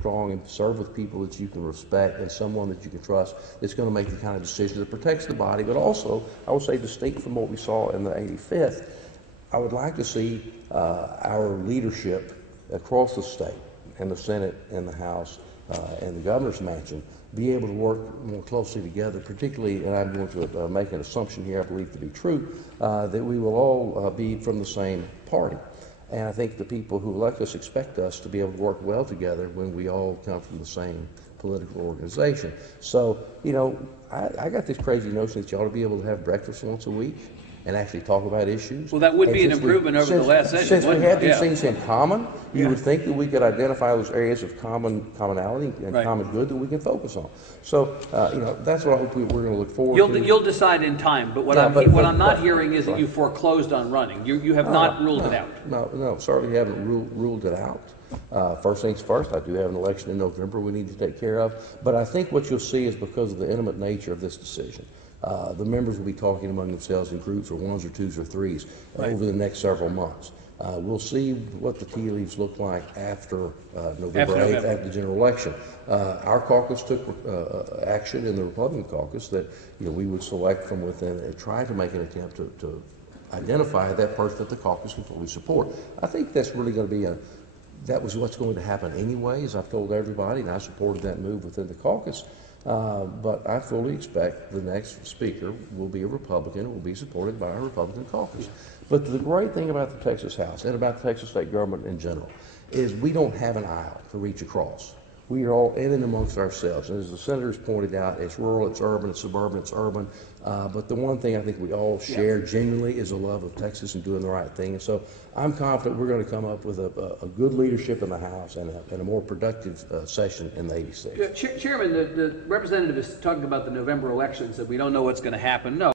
strong and serve with people that you can respect and someone that you can trust that's going to make the kind of decision that protects the body, but also, I would say, distinct from what we saw in the 85th, I would like to see our leadership across the state and the Senate and the House and the governor's mansion be able to work more closely together, particularly, and I'm going to make an assumption here I believe to be true, that we will all be from the same party. And I think the people who elect us expect us to be able to work well together when we all come from the same political organization. So, you know, I got this crazy notion that you ought to be able to have breakfast once a week and actually talk about issues. Well, that would be an improvement over the last session. Since we have these things in common, you would think that we could identify those areas of commonality and common good that we can focus on. So, you know, that's what I hope we're going to look forward to. You'll decide in time, but what I'm not hearing is that you foreclosed on running. You have not ruled it out. No, certainly haven't ruled it out. First things first, I do have an election in November we need to take care of. But I think what you'll see is because of the intimate nature of this decision, the members will be talking among themselves in groups or ones or twos or threes over the next several months. We'll see what the tea leaves look like after November 8th, after the general election. Our caucus took action in the Republican caucus that we would select from within and try to make an attempt to identify that person that the caucus can fully support. I think that's really going to be that was what's going to happen anyway, as I've told everybody, and I supported that move within the caucus. But I fully expect the next speaker will be a Republican and will be supported by our Republican caucus. But the great thing about the Texas House and about the Texas state government in general is we don't have an aisle to reach across. We are all in and amongst ourselves. And as the senators pointed out, it's rural, it's urban, it's suburban, it's urban. But the one thing I think we all share genuinely is a love of Texas and doing the right thing. And so I'm confident we're going to come up with a good leadership in the House and a more productive session in the 86th. Chairman, the representative is talking about the November elections, that we don't know what's going to happen. No.